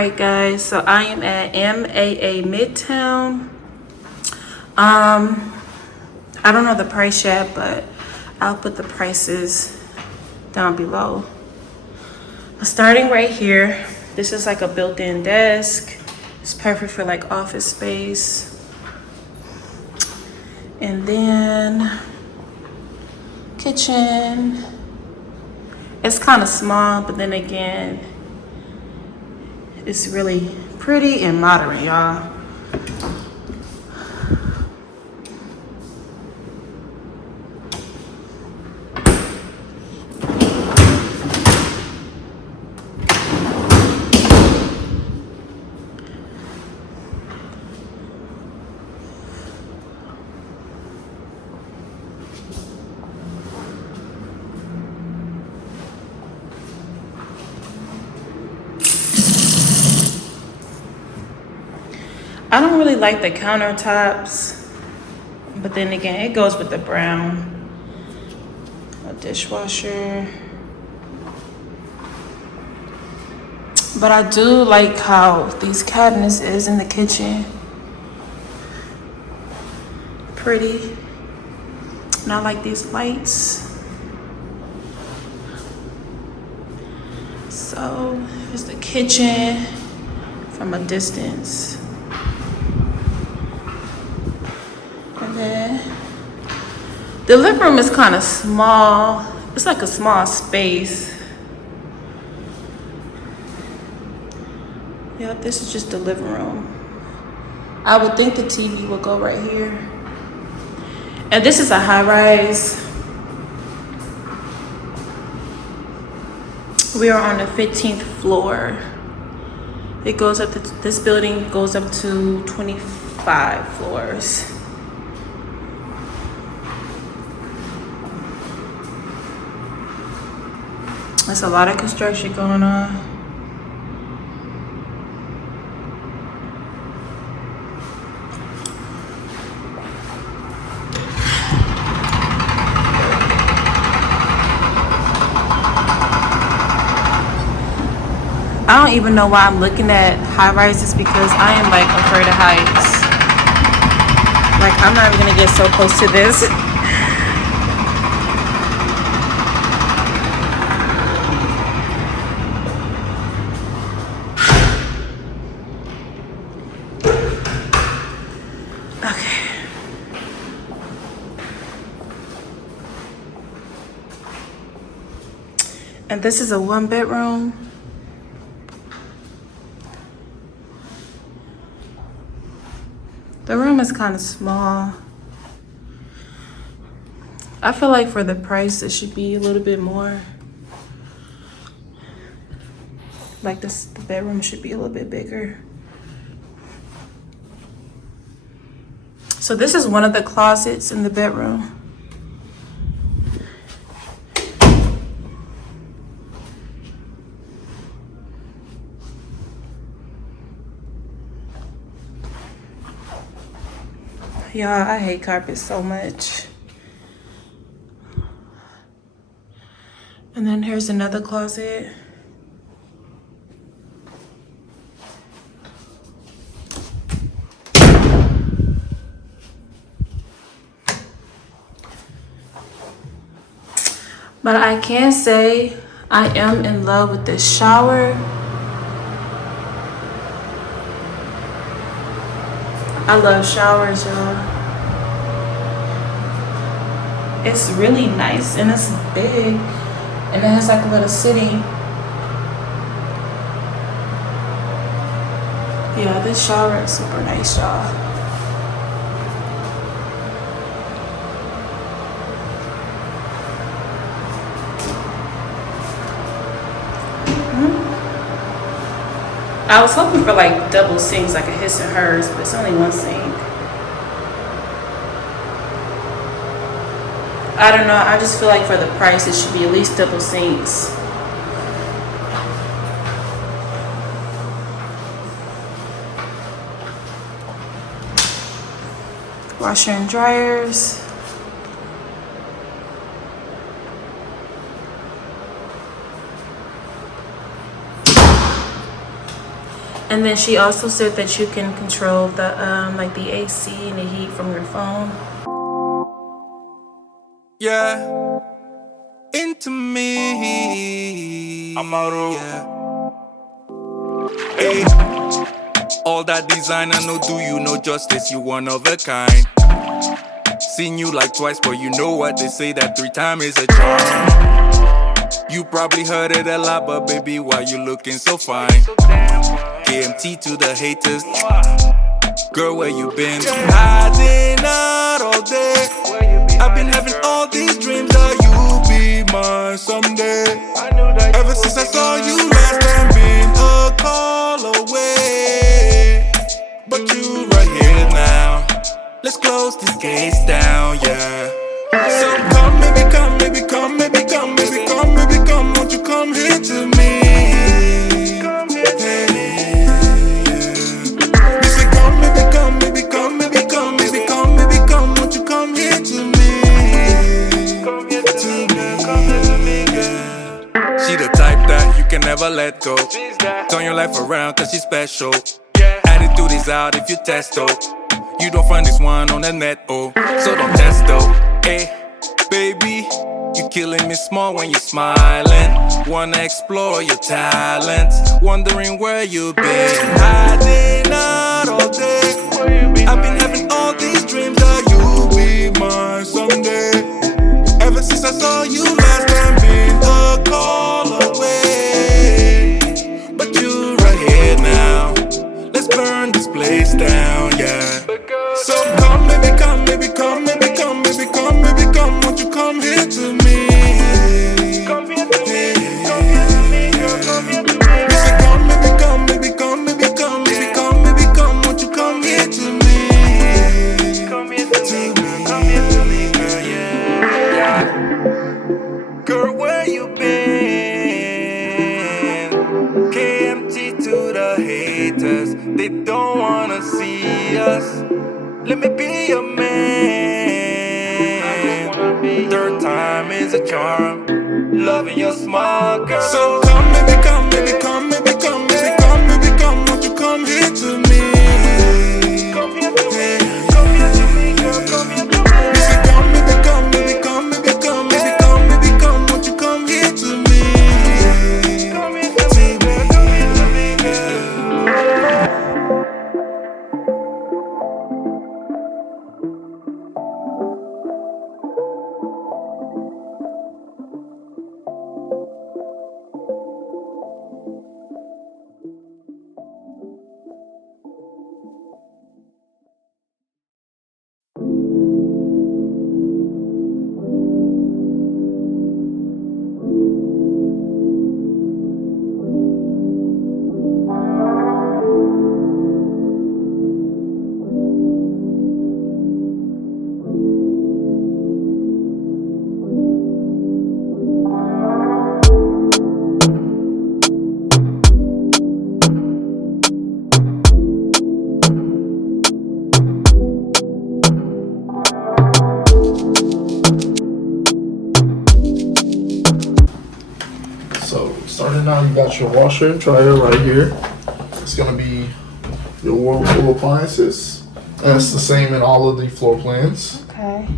Alright guys, so I am at MAA Midtown. I don't know the price yet, but I'll put the prices down below. Starting right here, this is like a built-in desk. It's perfect for like office space. And then kitchen. It's kind of small, but then again, it's really pretty and modern, y'all. I don't really like the countertops, but then again, it goes with the brown. A dishwasher. But I do like how these cabinets is in the kitchen. Pretty. And I like these lights. So here's the kitchen from a distance. And then the living room is kind of small. It's like a small space. Yep, this is just the living room. I would think the TV would go right here. And this is a high rise. We are on the 15th floor. It goes up to, this building goes up to 25 floors. There's a lot of construction going on. I don't even know why I'm looking at high rises, because I am like afraid of heights. Like, I'm not even gonna get so close to this. And this is a 1-bedroom. The room is kind of small. I feel like for the price, it should be a little bit more. Like this, the bedroom should be a little bit bigger. So this is one of the closets in the bedroom. Y'all, I hate carpets so much. And then here's another closet. But I can say I am in love with this shower. I love showers, y'all. It's really nice and it's big, and it has like a little sitting. Yeah, this shower is super nice, y'all. I was hoping for like double sinks, like a his and hers, but it's only one sink. I don't know, I just feel like for the price, it should be at least double sinks. Washer and dryers. And then she also said that you can control the like the AC and the heat from your phone. Yeah, into me. I'm out of hey. All that design, I know do you no justice, you one of a kind. Seen you like twice, but you know what they say, that 3 times is a charm. You probably heard it a lot, but baby, why you looking so fine? KMT to the haters. Girl, where you been? Hiding out all day. I've been having all these dreams that you'll be mine someday. Ever since I saw you last time, been a call away. But you right here now. Let's close this case down, yeah. So come, baby, come, baby, come, baby, come, baby, come, baby, come. Won't you come here to me? She the type that you can never let go. Turn your life around cause she's special. Attitude is out if you test though. You don't find this one on the net, oh. So don't test though, hey. Baby, you killing me small when you're smiling. Wanna explore your talent. Wondering where you've been. Hiding out all day. I've been having all these dreams that you'll be mine someday. Ever since I saw you last time, been a call away. But you right here now. Let's burn this place down, yeah. So come, baby, come, baby, come, baby, come, baby, come, baby, come. Won't you come here to me? Come here to me, come here to me, girl, come here to me. Say come, baby, come, baby, come, baby, come, baby, come, baby, come. Won't you come here to me? Come here to me, girl, come here to me, girl, yeah. Girl, where you been? KMT to the haters, they don't wanna see us. Let me be your man. 3rd time is a charm. Loving your smile, girl. So come, baby, come, baby, come, baby, come, baby, come, baby, come. Won't you come here to me? Come here to me, come here to me, girl, come here to me. Say come, baby, come, baby, come, baby, come, baby, come, baby, come. Won't you come here to me? Come here to me, girl, come here to me, girl. So starting out, you got your washer and dryer right here. It's gonna be your Whirlpool appliances. And it's the same in all of the floor plans. Okay.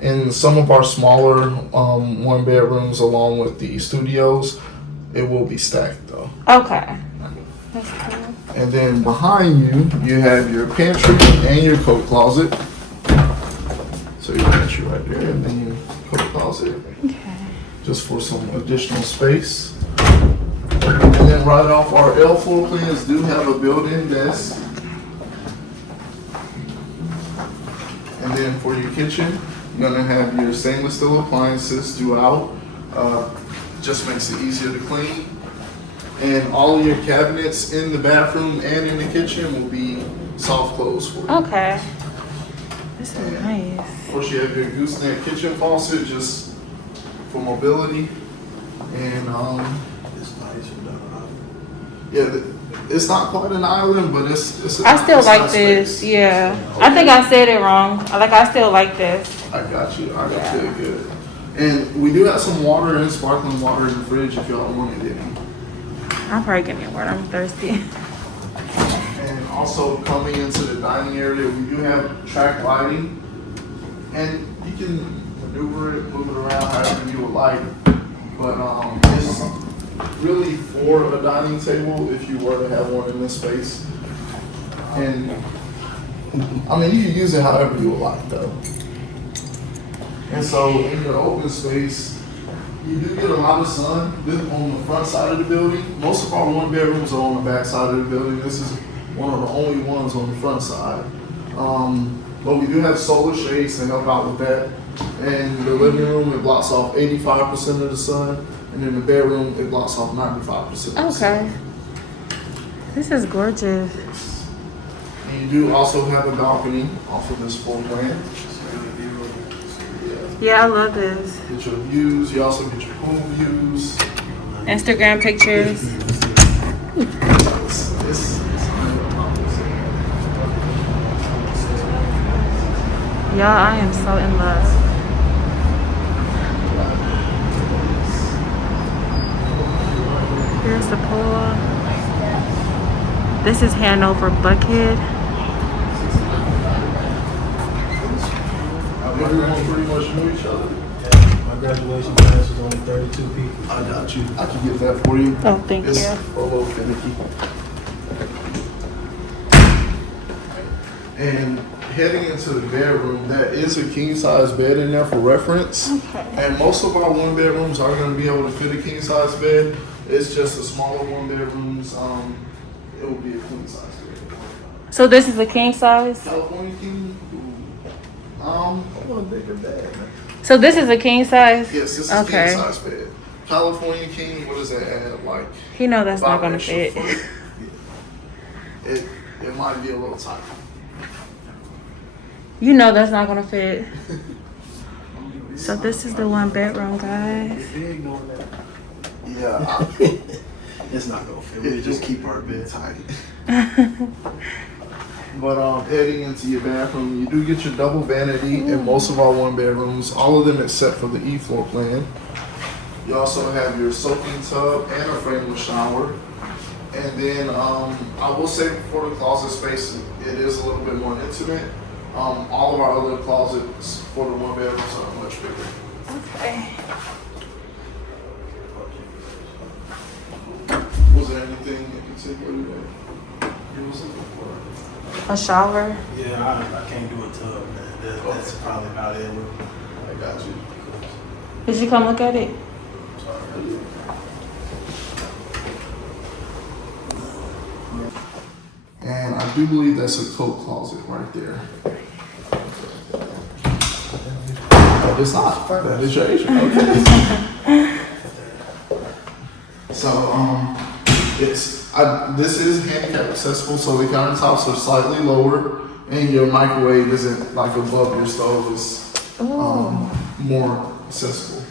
In some of our smaller 1-bedrooms along with the studios, it will be stacked though. Okay. That's cool. And then behind you, you have your pantry and your coat closet. So your pantry right there and then your coat closet. Okay. Just for some additional space. And then right off, our L floor plans do have a built-in desk. And then for your kitchen, you're gonna have your stainless steel appliances throughout. Just makes it easier to clean. And all of your cabinets in the bathroom and in the kitchen will be soft close for you. Okay. This is nice. Of course, you have your gooseneck kitchen faucet just for mobility. And It's nice and yeah, it's not quite an island, but it's I still it's like nice this. space. Yeah. I think I said it wrong. I still like this. I got you. I got you. Good. And we do have some water and sparkling water in the fridge if y'all wanted any. I'll probably get me a water. I'm thirsty. also coming into the dining area, we do have track lighting, and you can maneuver it, move it around however you would like. But it's really for a dining table if you were to have one in this space. And I mean, you can use it however you would like, though. And so in your open space, you do get a lot of sun. This on the front side of the building. Most of our one bedrooms are on the back side of the building. This is one of the only ones on the front side. But we do have solar shades to help out with that. And the living room, it blocks off 85% of the sun. And in the bedroom, it blocks off 95% of the sun. Okay. This is gorgeous. And you do also have a balcony off of this floor plan. Yeah, I love this. Get your views. You also get your pool views. Instagram pictures. Y'all, I am so in love. Here's the pool. This is HANOVER Buckhead. Everyone pretty much knew each other. My graduation class was only 32 people. I got you. I can get that for you. Oh, thank It's you. a little finicky. And heading into the bedroom, that is a king size bed in there for reference. Okay. And most of our one bedrooms are going to be able to fit a king size bed. It's just the smaller one bedrooms. It will be a queen size bed. So this is a king size? California king. I want a bigger bed. So this is a king size? Yes, this is Okay. king size bed. California king. What does that add? Like You know that's not about gonna extra fit. foot. It might be a little tight. You know that's not gonna fit. So this is the one bedroom, guys. Yeah, It's not gonna fit. We just keep our bed tight. but heading into your bathroom, you do get your double vanity in most of our one bedrooms, all of them except for the E floor plan. You also have your soaking tub and a frameless shower. And then I will say for the closet space, it is a little bit more intimate. All of our other closets for the one bedrooms are much bigger. Okay. Was there anything in particular that you was looking for? A shower. Yeah, I can't do a tub, man. That's probably about it. I got you. Did you come look at it? And I do believe that's a coat closet right there. It's not. That is your Asian. Okay. So this is handicap accessible, so the countertops are slightly lower, and your microwave isn't like above your stove. It's more accessible.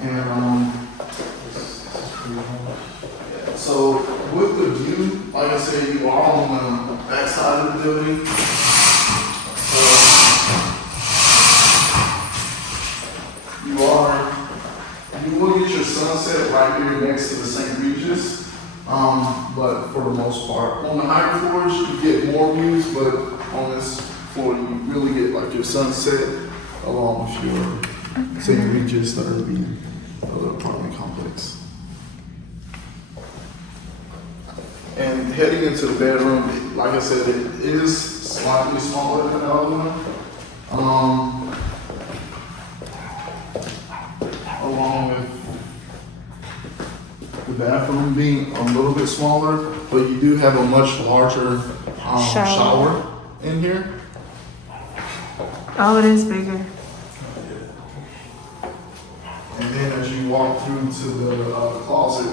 And so with the view, like I said, you are on the back side of the building. You will get your sunset right here next to the St. Regis, but for the most part, on the higher floors you get more views, but on this floor you really get like your sunset along with your St. Regis, the urban apartment complex. And heading into the bedroom, like I said, it is slightly smaller than the other one. Along with the bathroom being a little bit smaller, but you do have a much larger shower in here. Oh, it is bigger. And then as you walk through to the closet,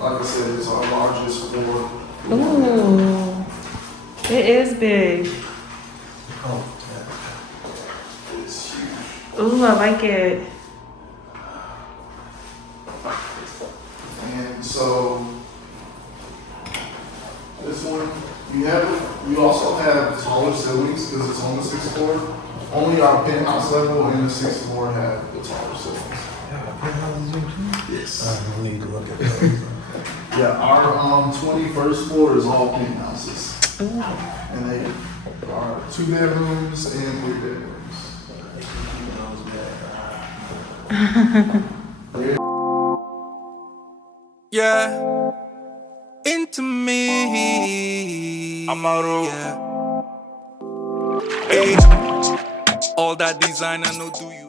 like I said, is our largest floor. Ooh, it is big. Oh, It's huge. Ooh, I like it. And so this one, you also have taller ceilings because it's on the 6th floor. Only our penthouse level and the 6th floor have the taller ceilings. yeah, penthouses do too? Yes. We need to look at those. Yeah, our 21st floor is all penthouses. And they are 2 bedrooms and 3 bedrooms. Yeah, into me. I'm out of yeah. Hey, all that design I know do you.